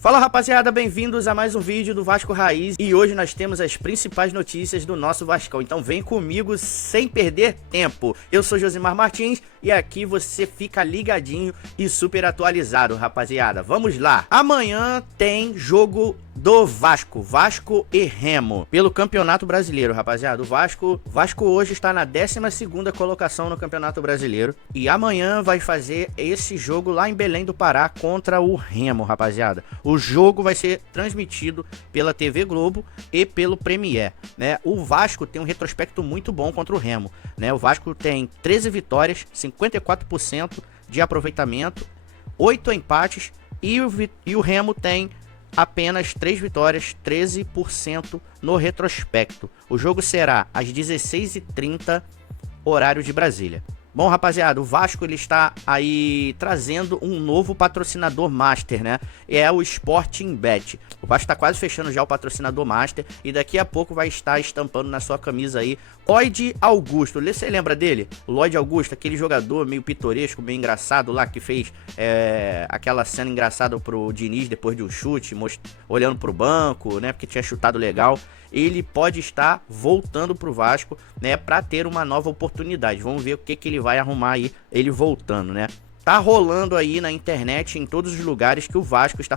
Fala rapaziada, bem-vindos a mais um vídeo do Vasco Raiz. E hoje nós temos as principais notícias do nosso Vascão. Então vem comigo sem perder tempo. Eu sou Josimar Martins e aqui você fica ligadinho e super atualizado, rapaziada. Vamos lá. Amanhã tem jogo do Vasco, Vasco e Remo, pelo Campeonato Brasileiro, rapaziada. O Vasco hoje está na 12ª colocação no Campeonato Brasileiro e amanhã vai fazer esse jogo lá em Belém do Pará contra o Remo, rapaziada. O jogo vai ser transmitido pela TV Globo e pelo Premier, né? O Vasco tem um retrospecto muito bom contra o Remo, né? O Vasco tem 13 vitórias, 54% de aproveitamento, 8 empates e o Remo tem apenas 3 vitórias, 13% no retrospecto. O jogo será às 16h30, horário de Brasília. Bom, rapaziada, o Vasco ele está aí trazendo um novo patrocinador master, né? É o Sportingbet. O Vasco está quase fechando já o patrocinador master e daqui a pouco vai estar estampando na sua camisa aí Lloyd Augusto. Você lembra dele? O Lloyd Augusto, aquele jogador meio pitoresco, meio engraçado lá, que fez aquela cena engraçada pro Diniz depois de um chute, olhando pro banco, né? Porque tinha chutado legal. Ele pode estar voltando pro Vasco, né, para ter uma nova oportunidade. Vamos ver o que ele vai arrumar aí, ele voltando, né? Tá rolando aí na internet, em todos os lugares, que o Vasco está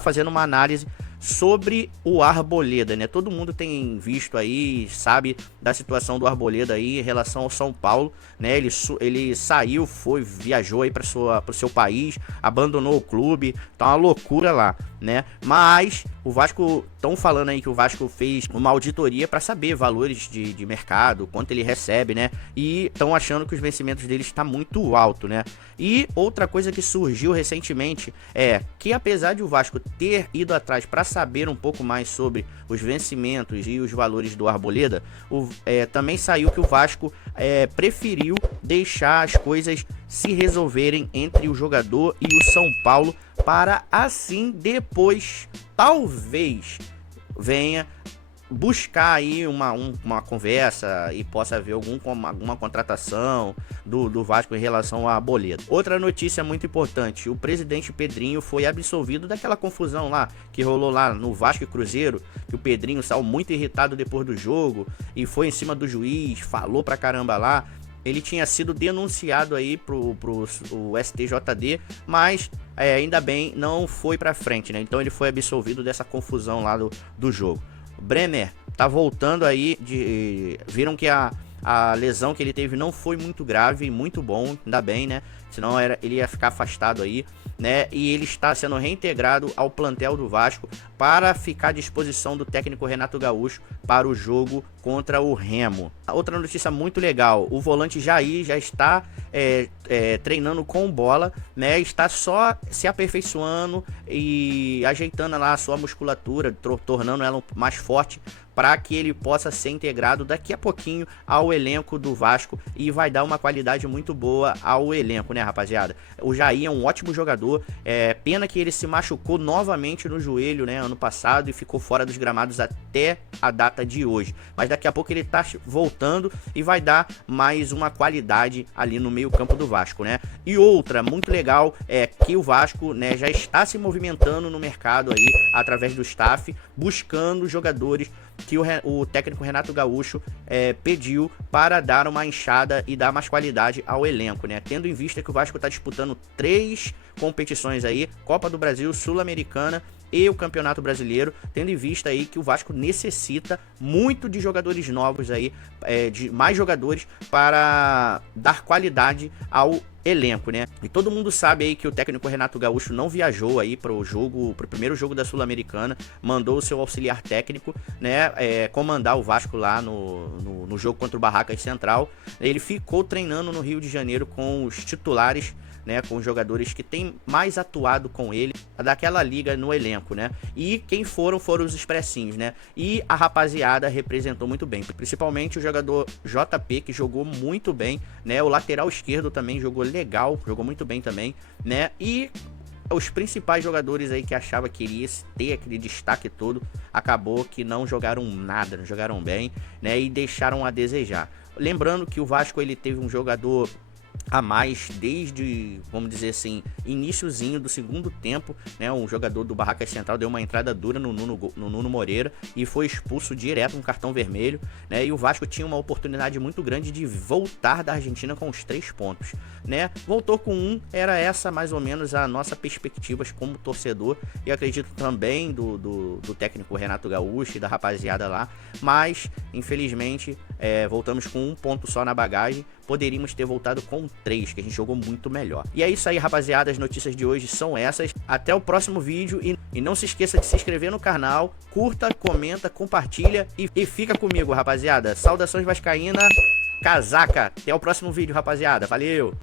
fazendo uma análise sobre o Arboleda, né? Todo mundo tem visto aí, sabe da situação do Arboleda aí em relação ao São Paulo, né? Ele saiu, viajou aí para o seu país, abandonou o clube, tá uma loucura lá, né? Mas o Vasco, estão falando aí que o Vasco fez uma auditoria para saber valores de mercado, quanto ele recebe, né? E estão achando que os vencimentos dele está muito alto, né? E outra coisa que surgiu recentemente é que, apesar de o Vasco ter ido atrás para saber um pouco mais sobre os vencimentos e os valores do Arboleda, também saiu que o Vasco preferiu deixar as coisas se resolverem entre o jogador e o São Paulo, para assim depois talvez venha buscar aí uma conversa e possa haver alguma contratação do Vasco em relação ao Arboleda. Outra notícia muito importante: o presidente Pedrinho foi absolvido daquela confusão lá que rolou lá no Vasco e Cruzeiro, que o Pedrinho saiu muito irritado depois do jogo e foi em cima do juiz, falou pra caramba lá. Ele tinha sido denunciado aí pro STJD, mas ainda bem não foi pra frente, né? Então ele foi absolvido dessa confusão lá do jogo. Bremer tá voltando aí, viram que a lesão que ele teve não foi muito grave, muito bom, ainda bem, né? Senão ele ia ficar afastado aí, né? E ele está sendo reintegrado ao plantel do Vasco para ficar à disposição do técnico Renato Gaúcho para o jogo contra o Remo. Outra notícia muito legal: o volante Jair já está treinando com bola, né? Está só se aperfeiçoando e ajeitando lá a sua musculatura, tornando ela mais forte, para que ele possa ser integrado daqui a pouquinho ao elenco do Vasco e vai dar uma qualidade muito boa ao elenco, né, rapaziada? O Jair é um ótimo jogador, pena que ele se machucou novamente no joelho, né, ano passado, e ficou fora dos gramados até a data de hoje, mas daqui a pouco ele tá voltando e vai dar mais uma qualidade ali no meio campo do Vasco, né? E outra muito legal é que o Vasco, né, já está se movimentando no mercado aí, através do staff, buscando jogadores que o técnico Renato Gaúcho pediu para dar uma enxada e dar mais qualidade ao elenco, né? Tendo em vista que o Vasco está disputando 3 competições aí: Copa do Brasil, Sul-Americana e o Campeonato Brasileiro, tendo em vista aí que o Vasco necessita muito de jogadores novos aí, de mais jogadores para dar qualidade ao elenco, né? E todo mundo sabe aí que o técnico Renato Gaúcho não viajou aí pro primeiro jogo da Sul-Americana, mandou o seu auxiliar técnico, né, comandar o Vasco lá no jogo contra o Barracas Central. Ele ficou treinando no Rio de Janeiro com os titulares, né, com os jogadores que tem mais atuado com ele daquela liga no elenco, né? E quem foram os expressinhos, né? E a rapaziada representou muito bem, principalmente o jogador JP, que jogou muito bem, né? O lateral esquerdo também jogou legal, jogou muito bem também, né? E os principais jogadores aí que achava que iria ter aquele destaque todo, acabou que não jogaram nada, não jogaram bem, né? E deixaram a desejar. Lembrando que o Vasco ele teve um jogador a mais desde, vamos dizer assim, iniciozinho do segundo tempo, né? Um jogador do Barracas Central deu uma entrada dura no Nuno Moreira e foi expulso direto, um cartão vermelho, né? E o Vasco tinha uma oportunidade muito grande de voltar da Argentina com os 3 pontos, né? Voltou com 1, era essa mais ou menos a nossa perspectiva como torcedor, e acredito também do técnico Renato Gaúcho e da rapaziada lá, mas infelizmente voltamos com 1 ponto só na bagagem. Poderíamos ter voltado com 3, que a gente jogou muito melhor. E é isso aí, rapaziada, as notícias de hoje são essas. Até o próximo vídeo e não se esqueça de se inscrever no canal, curta, comenta, compartilha e fica comigo, rapaziada. Saudações vascaína, casaca. Até o próximo vídeo, rapaziada. Valeu!